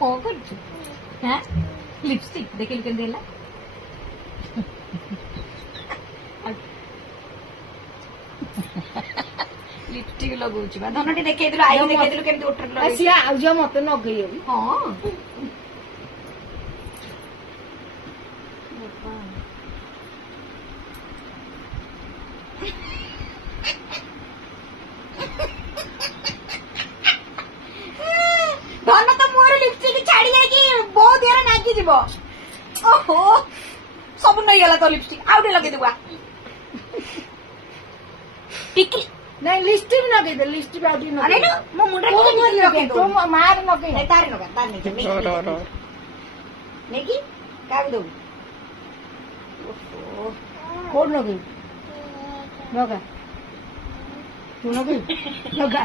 କଣ କରୁଛୁ? ହାଁ ଲିପଷ୍ଟିକ ଦେଖିଲୁ କେମିତି ହେଲା? ଲିପଷ୍ଟିକ ଲଗଉଛି ବା ଧନଟି ଦେଖେଇଥିଲୁ ଆଇକି ଦେଖେଇଥିଲୁ କେମିତି ଉଠେଇଥିଲୁ ସିଏ ଆଉ ଯା ମତେ ନଗେଇବୁ। ହଁ ଧନ ତ ମୁହଁରେ ଲିପଷ୍ଟିକ ଛାଡି ଯାଇକି ବହୁତ ଦେହରେ ନାଗିଯିବ। ଓହୋ ସବୁ ନେଇଗଲା ତ ଲିପଷ୍ଟିକ ଆଉ ଟିକେ ଲଗେଇଦେବୁ ଟିକି ନାଇଁ ଲିପଷ୍ଟିକ ନଗେଇଦେ ଲିପଷ୍ଟିକ ଆଉ ଟିକେ ଅନେଇଲୁ ମୋ ମୁଣ୍ଡରେ ତୋ ମାର ନଗେଇ ତାର ନଗା ତାର ନେଇକି କାହାକୁ ଦବୁ? କୋଉଠି ନଗେଇବୁ? ନଗା ତୁ ନଗେଇବୁ ନଗା